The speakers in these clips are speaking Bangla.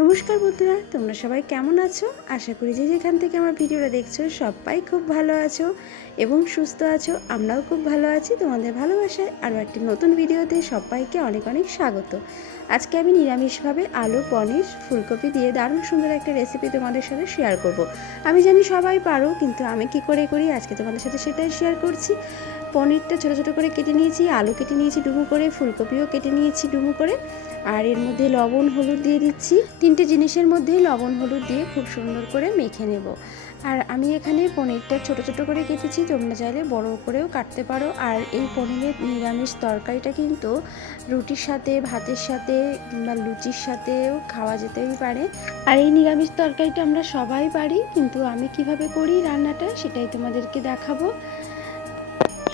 নমস্কার বন্ধুরা, তোমরা সবাই কেমন আছো? আশা করি যে যেখান থেকে আমার ভিডিওটা দেখছ সবাই খুব ভালো আছো এবং সুস্থ আছো, আমরাও খুব ভালো আছি। তোমাদের ভালোবাসায় আরও একটি নতুন ভিডিওতে সবাইকে অনেক অনেক স্বাগত। আজকে আমি নিরামিষভাবে আলু, পনির, ফুলকপি দিয়ে দারুণ সুন্দর একটা রেসিপি তোমাদের সাথে শেয়ার করব। আমি জানি সবাই পারো, কিন্তু আমি কি করে করি? আজকে তোমাদের সাথে সেটাই শেয়ার করছি। পনিরটা ছোটো ছোটো করে কেটে নিয়েছি, আলু কেটে নিয়েছি ডুমো করে, ফুলকপিও কেটে নিয়েছি ডুমো করে, আর এর মধ্যে লবণ, হলুদ দিয়ে দিচ্ছি। তিনটে জিনিসের মধ্যেই লবণ, হলুদ দিয়ে খুব সুন্দর করে মেখে নেব। আর আমি এখানে পনিরটা ছোট ছোট করে কেটেছি, তোমরা চাইলে বড় করেও কাটতে পারো। আর এই পনিরের নিরামিষ তরকারিটা কিন্তু রুটির সাথে, ভাতের সাথে কিংবা লুচির সাথেও খাওয়া যেতেই পারে। আর এই নিরামিষ তরকারিটা আমরা সবাই পারি, কিন্তু আমি কীভাবে করি রান্নাটা সেটাই তোমাদেরকে দেখাবো।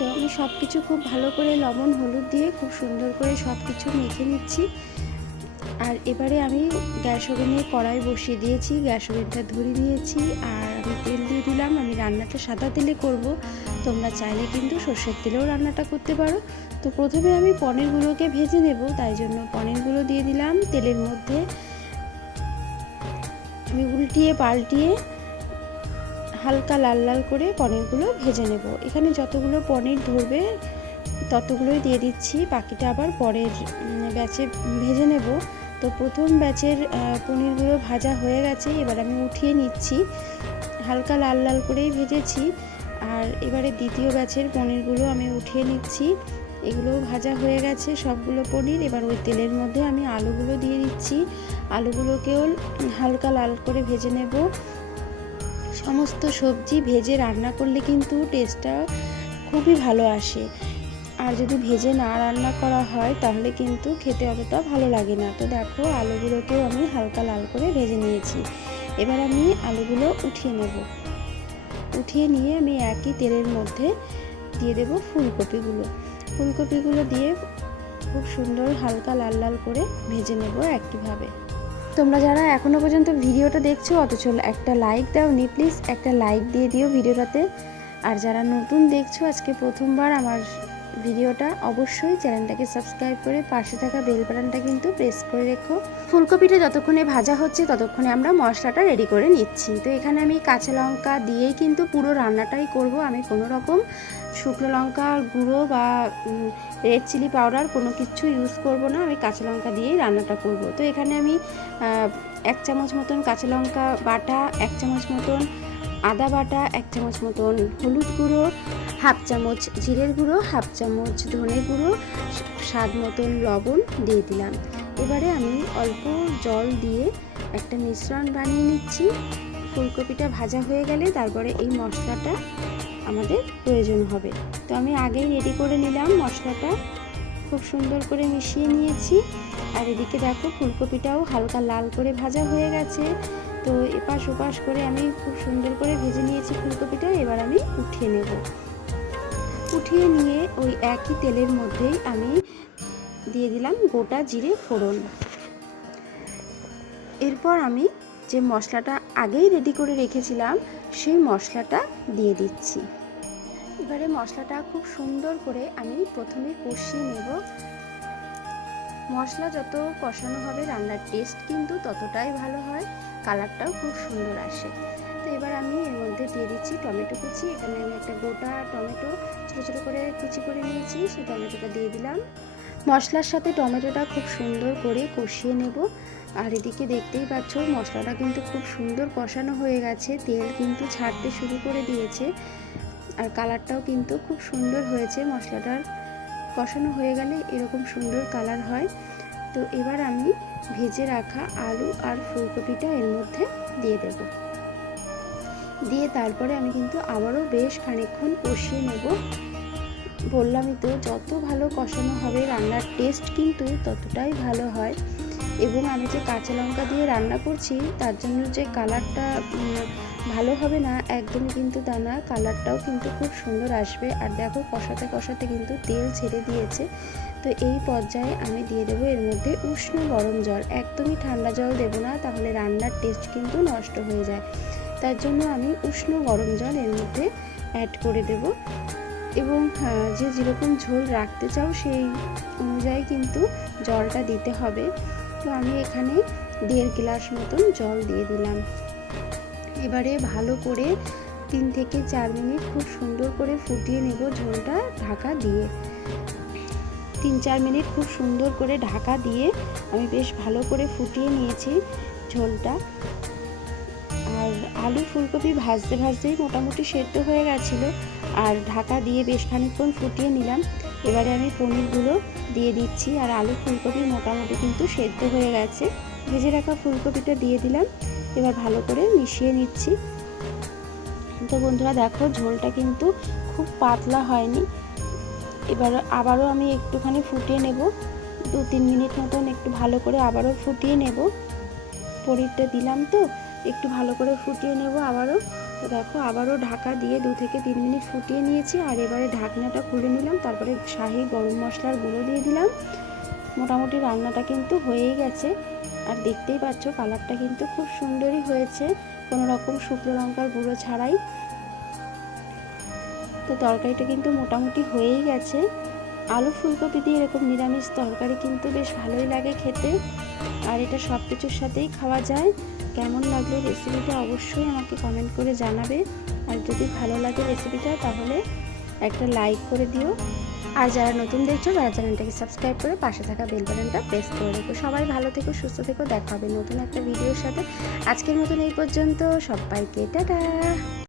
তো আমি সব কিছু খুব ভালো করে লবণ, হলুদ দিয়ে খুব সুন্দর করে সব কিছু মেখে নিচ্ছি। আর এবারে আমি গ্যাস ওভেনে কড়াই বসিয়ে দিয়েছি, গ্যাস ওভেনটা ধরে দিয়েছি আর আমি তেল দিয়ে দিলাম, আমি রান্নাটা সাদা তেলে করব। তোমরা চাইলে কিন্তু সর্ষের তেলেও রান্নাটা করতে পারো। তো প্রথমে আমি পনিরগুলোকে ভেজে নেব, তাই জন্য পনিরগুলো দিয়ে দিলাম। তেলের মধ্যে আমি উল্টিয়ে পাল্টিয়ে হালকা লাল লাল করে পনিরগুলো ভেজে নেব। এখানে যতগুলো পনির ধরবে, ততগুলোই দিয়ে দিচ্ছি। বাকিটা আবার পরের ব্যাচে ভেজে নেব। তো প্রথম ব্যাচের পনিরগুলো ভাজা হয়ে গেছে। এবার আমি উঠিয়ে নিচ্ছি। হালকা লাল লাল করেই ভেজেছি। আর এবারে দ্বিতীয় ব্যাচের পনিরগুলো আমি উঠিয়ে নিচ্ছি। এগুলো ভাজা হয়ে গেছে, সবগুলো পনির। এবার ওই তেলের মধ্যে আমি আলুগুলো দিয়ে দিচ্ছি। আলুগুলোকেও হালকা লাল করে ভেজে নেব। সমস্ত সবজি ভেজে রান্না করলে কিন্তু টেস্টটা খুবই ভালো আসে। আর যদি ভেজে না রান্না করা হয়, তাহলে কিন্তু খেতে অতটা ভালো লাগে না। তো দেখো, আলুগুলোকেও আমি হালকা লাল করে ভেজে নিয়েছি। এবার আমি আলুগুলো উঠিয়ে নেব। উঠিয়ে নিয়ে আমি একই তেলের মধ্যে দিয়ে দেব ফুলকপিগুলো। ফুলকপিগুলো দিয়ে খুব সুন্দর হালকা লাল লাল করে ভেজে নেব একইভাবে। তোমরা যারা এখনও পর্যন্ত ভিডিওটা দেখছ, অথচ একটা লাইক দাও নি প্লিজ একটা লাইক দিয়ে দিও ভিডিওটাতে। আর যারা নতুন দেখছ, আজকে প্রথমবার আমার ভিডিওটা অবশ্যই চ্যানেলটাকে সাবস্ক্রাইব করে পাশে থাকা বেল বাটনটা কিন্তু প্রেস করে রেখো। ফুলকপিটা যতক্ষণে ভাজা হচ্ছে ততক্ষণে আমরা মশলাটা রেডি করে নিচ্ছি। তো এখানে আমি কাঁচা লঙ্কা দিয়েই কিন্তু পুরো রান্নাটাই করব। আমি কোনো রকম শুকনো লঙ্কা গুঁড়ো বা রেড চিলি পাউডার কোনো কিছু ইউজ করব না। আমি কাঁচা লঙ্কা দিয়েই রান্নাটা করব। তো এখানে আমি এক চামচ মতন কাঁচা লঙ্কা বাটা, এক চামচ মতন আদা বাটা এক চামচ মতন হলুদ গুঁড়ো, হাফ চামচ জিরের গুঁড়ো, হাফ চামচ ধনে গুঁড়ো, স্বাদ মতন লবণ দিয়ে দিলাম। এবারে আমি অল্প জল দিয়ে একটা মিশ্রণ বানিয়ে নিচ্ছি। ফুলকপিটা ভাজা হয়ে গেলে তারপরে এই মশলাটা আমাদের প্রয়োজন হবে। তো আমি আগেই রেডি করে নিলাম মশলাটা। খুব সুন্দর করে মিশিয়ে নিয়েছি। আর এদিকে দেখো ফুলকপিটাও হালকা লাল করে ভাজা হয়ে গেছে। তো এপাশ ওপাশ করে আমি খুব সুন্দর করে ভেজে নিয়েছি ফুলকপিটা, এবার আমি উঠিয়ে নেব। উঠিয়ে নিয়ে ওই একই তেলের মধ্যেই আমি দিয়ে দিলাম গোটা জিরে ফোড়ন। এরপর আমি যে মশলাটা আগেই রেডি করে রেখেছিলাম, সেই মশলাটা দিয়ে দিচ্ছি। এবারে মশলাটা খুব সুন্দর করে আমি প্রথমে কষিয়ে নেব। মশলা যত কষানো হবে রান্নার টেস্ট কিন্তু ততটাই ভালো হয় কালারটাও খুব সুন্দর আসে। তো এবার আমি এর মধ্যে দিয়ে দিচ্ছি টমেটো কুচি, এখানে আমি একটা গোটা টমেটো ছোটো ছোটো করে কুচি করে নিয়েছি, সেই টমেটোটা দিয়ে দিলাম। মশলার সাথে টমেটোটা খুব সুন্দর করে কষিয়ে নেব। আর এদিকে দেখতেই পাচ্ছ, মশলাটা কিন্তু খুব সুন্দর কষানো হয়ে গেছে, তেল কিন্তু ছাড়তে শুরু করে দিয়েছে। আর কালারটাও কিন্তু খুব সুন্দর হয়েছে মশলাটার। কষানো হয়ে গেলে এরকম সুন্দর কালার হয়। তো এবার আমি ভেজে রাখা আলু আর ফুলকপিটা এর মধ্যে দিয়ে দেব। দিয়ে তারপরে আমি কিন্তু আবারও বেশ খানিকক্ষণ কষিয়ে নেব। বললামই তো, যত ভালো কষানো হবে রান্নার টেস্ট কিন্তু ততটাই ভালো হয়। এবং আমি যে কাঁচা লঙ্কা দিয়ে রান্না করছি, তার জন্য যে কালারটা ভালো হবে না, একদমই কিন্তু তা না। কালারটাও কিন্তু খুব সুন্দর আসবে। আর দেখো কষাতে কষাতে কিন্তু তেল ছেড়ে দিয়েছে। তো এই পর্যায়ে আমি দিয়ে দেবো এর মধ্যে উষ্ণ গরম জল। একদমই ঠান্ডা জল দেবো না, তাহলে রান্নার টেস্ট কিন্তু নষ্ট হয়ে যায়। তার জন্য আমি উষ্ণ গরম জল এর মধ্যে অ্যাড করে দেব। এবং যে যেরকম ঝোল রাখতে চাও সেই অনুযায়ী কিন্তু জলটা দিতে হবে। তো আমি এখানে দেড় গ্লাস মতন জল দিয়ে দিলাম। এবারে ভালো করে তিন থেকে চার মিনিট খুব সুন্দর করে ফুটিয়ে নেব ঝোলটা ঢাকা দিয়ে। তিন চার মিনিট খুব সুন্দর করে ঢাকা দিয়ে আমি বেশ ভালো করে ফুটিয়ে নিয়েছি ঝোলটা। আর আলু ফুলকপি ভাজতে ভাজতেই মোটামুটি সেদ্ধ হয়ে গেছিল। আর ঢাকা দিয়ে বেশ খানিকক্ষণ ফুটিয়ে নিলাম। এবারে আমি পনিরগুলো দিয়ে দিচ্ছি আর আলু ফুলকপি মোটামুটি কিন্তু সেদ্ধ হয়ে গেছে। ভেজে রাখা ফুলকপিটা দিয়ে দিলাম। এবার ভালো করে মিশিয়ে নিচ্ছি। তো বন্ধুরা দেখো, ঝোলটা কিন্তু খুব পাতলা হয়নি। এবার আবারও আমি একটুখানি ফুটিয়ে নেব। দু তিন মিনিট মতন একটু ভালো করে আবারও ফুটিয়ে নেব। পনিরটা দিলাম তো, একটু ভালো করে ফুটিয়ে নেব আবারও। তো দেখো, আবারও ঢাকা দিয়ে দু থেকে তিন মিনিট ফুটিয়ে নিয়েছি, আর এবারে ঢাকনাটা খুলে নিলাম, তারপরে শাহি গরম মশলার গুঁড়ো দিয়ে দিলাম। মোটামুটি রান্নাটা কিন্তু হয়েই গেছে, আর দেখতেই পাচ্ছ কালারটা কিন্তু খুব সুন্দরই হয়েছে, কোনো রকম শুকনো লঙ্কার গুঁড়ো ছাড়াই। তো তরকারিটা কিন্তু মোটামুটি হয়েই গেছে। আলু ফুলকপি দিয়ে এরকম নিরামিষ তরকারি কিন্তু বেশ ভালোই লাগে খেতে, আর এটা সব কিছুর সাথেই খাওয়া যায়। কেমন লাগল রেসিপিটা অবশ্যই আমাকে কমেন্ট করে জানাবে। আর যদি ভালো লাগে রেসিপিটা তাহলে একটা লাইক করে দিও। আর যারা নতুন দেখছ, তারা চ্যানেলটাকে সাবস্ক্রাইব করে পাশে থাকা বেল বাটনটা প্রেস করে রেখো। সবাই ভালো থেকো, সুস্থ থেকো, দেখা হবে নতুন একটা ভিডিওর সাথে। আজকের মতন এই পর্যন্ত, সবাইকে টাটা!